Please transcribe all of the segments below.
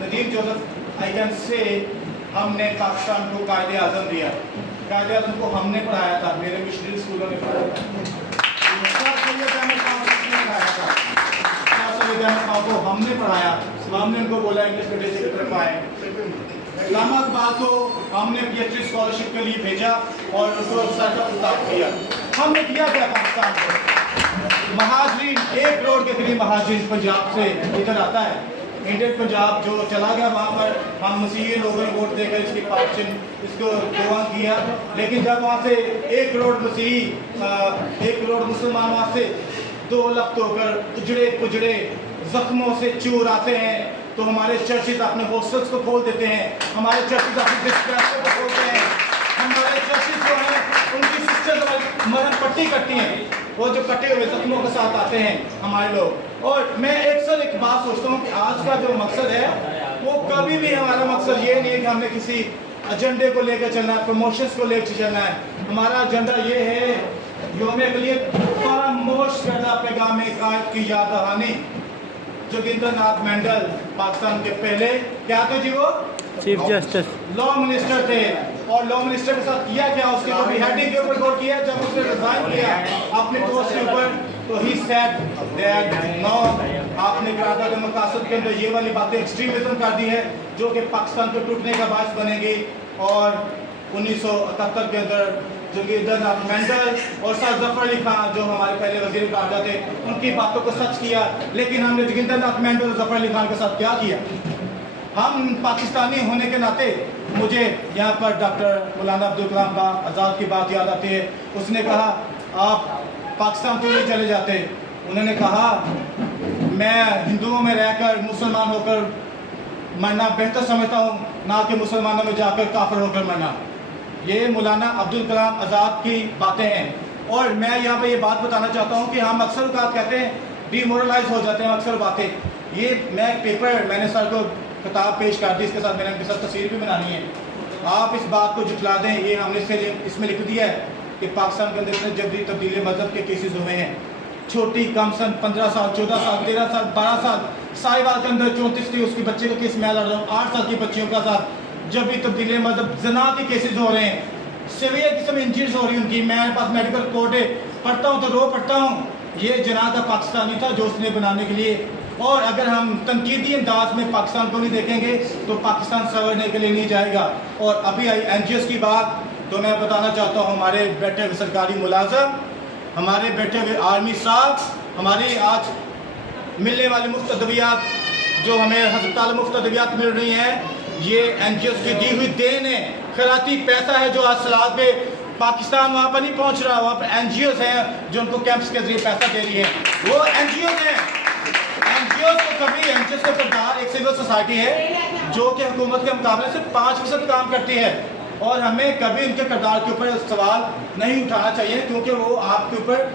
Nadeem Joseph I can say हमने पाकिस्तान को कायदे आज़म दिया। कायदे आज़म को हमने पढ़ाया था, मेरे मिशनरी स्कूलों में पढ़ाया था, को हमने पढ़ाया, हमने उनको बोला इंग्लिश मीडियम की तरफ आए। इस्लामाबाद को हमने PhD स्कॉलरशिप के लिए भेजा और उसको उतार किया। हमने किया क्या पाकिस्तान को? महाजरीन 1 करोड़ के करीब महाजरीन पंजाब से इधर आता है। इंडियन पंजाब जो चला गया वहाँ पर हम मसीही लोगों ने वोट देकर इसकी पार्टीशन इसको दुआ किया, लेकिन जब वहाँ से 1 करोड़ मसीही 1 करोड़ मुसलमान वहाँ से 2 लाख होकर उजड़े पुजड़े जख्मों से चूर आते हैं, तो हमारे चर्चेज अपने हॉस्टल्स को खोल देते हैं, हमारे चर्चेज अपने डिस्पेंसरी को खोलते हैं, हमारे चर्चेज जो हैं उनकी सिस्टर्स मरहम पट्टी करती हैं, वो जो कटे हुए जख्मों के साथ आते हैं हमारे लोग। और मैं एक बात सोचता हूँ कि आज का जो मकसद है वो कभी भी हमारा मकसद ये नहीं है कि हमने किसी एजेंडे को लेकर चलना है, प्रमोशंस को लेकर चलना है। हमारा एजेंडा ये है योम अक़लियत फरामोश करदा पैगाम कायद की याद दहानी। जोगिंदरनाथ मंडल पाकिस्तान के पहले क्या थे जी, वो चीफ जस्टिस लॉ मिनिस्टर थे, और लॉ मिनिस्टर के साथ किया क्या, उसके ऊपर हेडिंग के ऊपर गौर किया। जब उसने रिजाइन किया अपने पोस्ट के ऊपर, तो ही सेड दैट नो, आपने करारदाद मकासद के अंदर ये वाली बातें एक्सट्रीमिज्म कर दी है जो कि पाकिस्तान को टूटने का बायस बनेगी। और 1978 के अंदर जोगिंदरनाथ मंडल और सर जफर अली खान जो हमारे पहले वजीर ख़ारजा थे, उनकी बातों को सच किया। लेकिन हमने जोगिंदरनाथ मंडल और जफर अली खान के साथ क्या किया? हम पाकिस्तानी होने के नाते, मुझे यहाँ पर डॉक्टर मौलाना अब्दुल कलाम आज़ाद की बात याद आती है। उसने कहा आप पाकिस्तान क्यों नहीं चले जाते? उन्होंने कहा मैं हिंदुओं में रहकर मुसलमान होकर मरना बेहतर समझता हूँ, ना कि मुसलमानों में जाकर काफिर होकर मरना। ये मौलाना अब्दुल कलाम आज़ाद की बातें हैं। और मैं यहाँ पे ये बात बताना चाहता हूँ कि हम अक्सर बात कहते हैं डीमोरलाइज हो जाते हैं अक्सर बातें। ये मैं पेपर मैंने सर को किताब पेश कर दी, इसके साथ मैंने इनके साथ तस्वीर भी बनानी है। आप इस बात को जुटला दें, ये हमने इसमें लिख दिया है कि पाकिस्तान के अंदर इतने जबरी तब्दीली मजहब के केसेस हुए हैं। छोटी कम सन 15 साल 14 साल 13 साल 12 साल साहिवाल के अंदर 34 थी, उसकी बच्चे का केस मैं लड़ रहा हूँ। 8 साल की बच्चियों का साथ जब भी तब्दीली मजहब जना के केसेस हो रहे हैं, सीवियर किस्म इंजरीज हो रही हैं उनकी। मेरे पास मेडिकल रिपोर्ट है, पढ़ता हूँ तो रो पढ़ता हूँ। ये जना का पाकिस्तानी था जो उसने बनाने के लिए। और अगर हम तनकीदी अंदाज में पाकिस्तान को नहीं देखेंगे तो पाकिस्तान संवरने के लिए नहीं जाएगा। और अभी आई NGOs की बात, तो मैं बताना चाहता हूँ हमारे बैठे हुए सरकारी मुलाजम, हमारे बैठे हुए आर्मी स्टाफ, हमारी आज मिलने वाली मुफ्त अद्वियात जो हमें अस्पताल मुफ्त अद्वियात मिल रही हैं, ये NGOs की दी हुई देन है, खैराती पैसा है जो आज सलाद पे पाकिस्तान वहाँ पर नहीं पहुँच रहा, वहाँ पर NGOs हैं जो उनको कैंप्स के जरिए पैसा दे रही है। वो NGOs हैं। NGOs को कभी NGOs का किरदार एक सिविल सोसाइटी है जो कि हुकूमत के मुकाबले से 5% काम करती है, और हमें कभी उनके किरदार के ऊपर सवाल नहीं उठाना चाहिए, क्योंकि वो आपके ऊपर,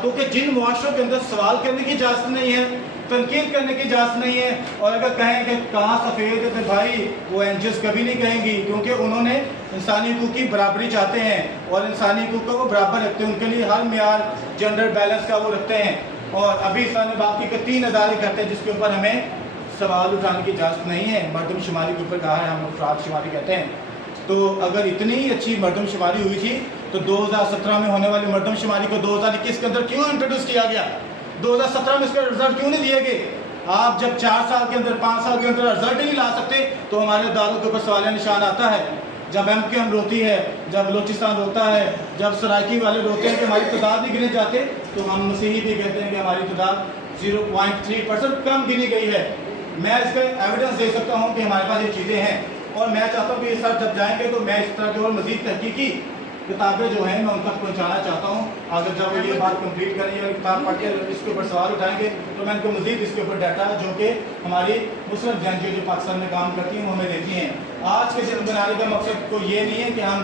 क्योंकि जिन मुआशरों के अंदर सवाल करने की इजाज़त नहीं है, तनकीद करने की इजाज़त नहीं है, और अगर कहें कि कहाँ सफ़ेद है तो भाई वो NGOs कभी नहीं कहेंगी, क्योंकि उन्होंने इंसानी हकूक़ की बराबरी चाहते हैं और इंसानी हकूक़ को वो बराबर रखते हैं। उनके लिए हर मेयार जेंडर बैलेंस का वो रखते हैं। और अभी इस्लाम बाकी के 3 अदारे करते हैं जिसके ऊपर हमें सवाल उठाने की इजाज़त नहीं है। मरदमशुमारी के ऊपर कहा है, हम अफराद शुमारी कहते हैं। तो अगर इतनी ही अच्छी मरदमशुमारी हुई थी तो 2017 में होने वाली मरदमशुमारी को 2021 के अंदर क्यों इंट्रोड्यूस किया गया? 2017 में इसके रिजल्ट क्यों नहीं दिए गए? आप जब 4 साल के अंदर 5 साल के अंदर रिजल्ट ही नहीं ला सकते तो हमारे दारों के ऊपर सवाल निशान आता है। जब MKM रोती है, जब बलोचिस्तान रोता है, जब सराइकी वाले रोते हैं कि हमारी तादाद नहीं गिने जाते, तो हम मसीही भी कहते हैं कि हमारी तादाद 0.3% कम गिनी गई है। मैं इसका एविडेंस दे सकता हूँ कि हमारे पास ये चीज़ें हैं, और मैं चाहता हूँ कि ये सर जब जाएंगे तो मैं इस तरह की और मज़ीद तहकीकी किताबें जो हैं मैं उन तक पहुँचाना चाहता हूँ। अगर जब वो ये बात कंप्लीट करेंगे और किताब पढ़ के इसके ऊपर सवाल उठाएंगे तो मैं इनको मज़ीद इसके ऊपर डाटा जो कि हमारी मुस्लिम NGO जो पाकिस्तान में काम करती हैं वो हमें देती हैं। आज के दिन बनाने का मकसद कोई ये नहीं है कि हम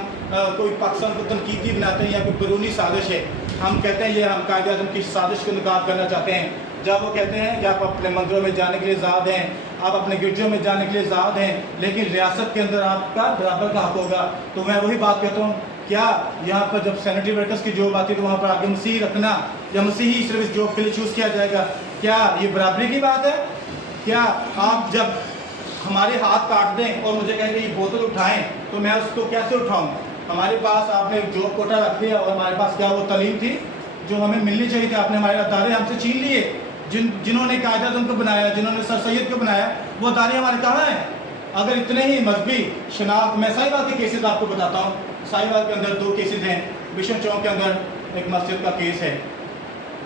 कोई पाकिस्तान को तनकीदी बनाते हैं या कोई बैरूनी साजिश है। हम कहते हैं ये हम कायदे आज़म की साजिश को नकाब करना चाहते हैं। जब वो कहते हैं कि आप अपने मंदिरों में जाने के लिए आज़ाद हैं, आप अपने गिरजों में जाने के लिए आज़ाद हैं, लेकिन रियासत के अंदर आपका बराबर का हक होगा, तो मैं वही बात कहता हूँ, क्या यहाँ पर जब सैनिटरी वर्कर्स की जॉब आती है तो वहाँ पर आगे मसीही रखना या मसीही सिर्फ इस जॉब के लिए चूज़ किया जाएगा? क्या ये बराबरी की बात है? क्या आप जब हमारे हाथ काट दें और मुझे कहें कि ये बोतल उठाएं तो मैं उसको कैसे उठाऊं? हमारे पास आपने जॉब कोटा रख दिया और हमारे पास क्या वो तालीम थी जो हमें मिलनी चाहिए थी? आपने हमारे अदारे हमसे छीन लिए। जिन्होंने कायदा-ए-आज़म को बनाया, जिन्होंने सर सैयद को बनाया, वो अदारे हमारे कहाँ हैं? अगर इतने ही मजहबी शनाख्त, मैं साहिवाल के केसेस आपको बताता हूँ। साहिवाल के अंदर 2 केसेस हैं। बिशन चौक के अंदर एक मस्जिद का केस है,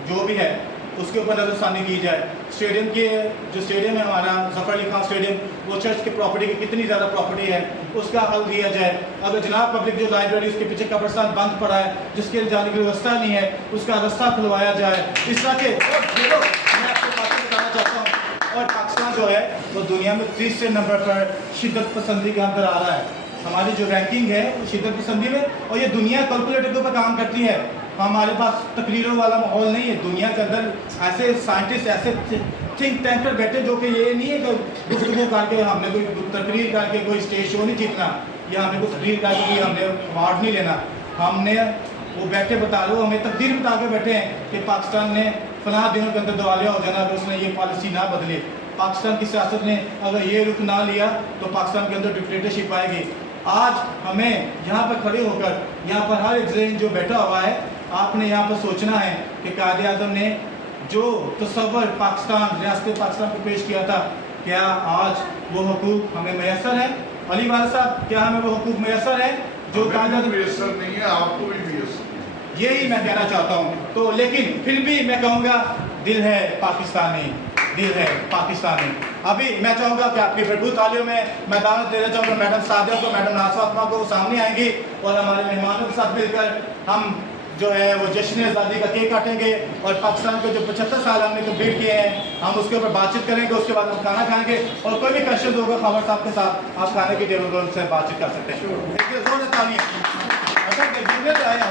जो भी है उसके ऊपर नजरसानी की जाए। स्टेडियम के जो स्टेडियम है हमारा ज़फ़र अली खान स्टेडियम, वो चर्च के प्रॉपर्टी की कितनी ज़्यादा प्रॉपर्टी है, उसका हल दिया जाए। अगर जनाब पब्लिक जो लाइब्रेरी उसके पीछे कब्रिस्तान बंद पड़ा है जिसके जाने की व्यवस्था नहीं है, उसका रास्ता खुलवाया जाए। इस तरह के मैं आपको बातें बताना चाहता हूँ। और पाकिस्तान जो है वो दुनिया में 30 नंबर पर शिद्दत पसंदी के अंदर आ रहा है। हमारी जो रैंकिंग है वो शिद्दत पसंदी में, और ये दुनिया कैलकुलेटर के ऊपर काम करती है। हमारे पास तकरीरों वाला माहौल नहीं है। दुनिया के अंदर ऐसे साइंटिस्ट, ऐसे थिंक टैंकर बैठे जो कि ये नहीं है कि गुफ्तगू करके हमने कोई तकरीर करके कोई स्टेज शो नहीं जीतना, या हमें कोई तकरीर करके कोई हमने अवार्ड नहीं लेना। हमने वो बैठे बता लो, हमें तकदीर बता के बैठे हैं कि पाकिस्तान ने फलां दिनों के अंदर दिवालिया हो जाना अगर उसने ये पॉलिसी ना बदले। पाकिस्तान की सियासत ने अगर ये रुख ना लिया तो पाकिस्तान के अंदर डिक्टेटरशिप आएगी। आज हमें यहाँ पर खड़े होकर, यहाँ पर हर एक जहन जो बैठा हुआ है, आपने यहाँ पर सोचना है कि कायदे-ए-आज़म ने जो तस्वर पाकिस्तान, रियासत पाकिस्तान को पेश किया था, क्या आज वो हुकूक हमें मैसर है? अली वाला साहब, क्या हमें वो हुकूक मैसर है जो कायदे-ए-आज़म मैसर नहीं है? आपको भी मैसर, यही मैं कहना चाहता हूँ। तो लेकिन फिर भी मैं कहूँगा, दिल है पाकिस्तानी, दिल है पाकिस्तानी। अभी मैं चाहूँगा कि आपकी भरपूर तालियों में मैं दावत देना चाहूँगा मैडम सादिया को, मैडम नाज़िमा फातिमा को। सामने आएंगी और हमारे मेहमानों के साथ मिलकर हम जो है वो जश्न आज़ादी का केक काटेंगे, और पाकिस्तान के जो 75 साल हमने कंप्लीट किए हैं हम उसके ऊपर बातचीत करेंगे। उसके बाद हम खाना खाएंगे, और कोई भी क्वेश्चन होगा खबर साहब के साथ आप खाने की टेबल पर उनसे बातचीत कर सकते हैं। देखिए जोर से तालियां। अच्छा, आया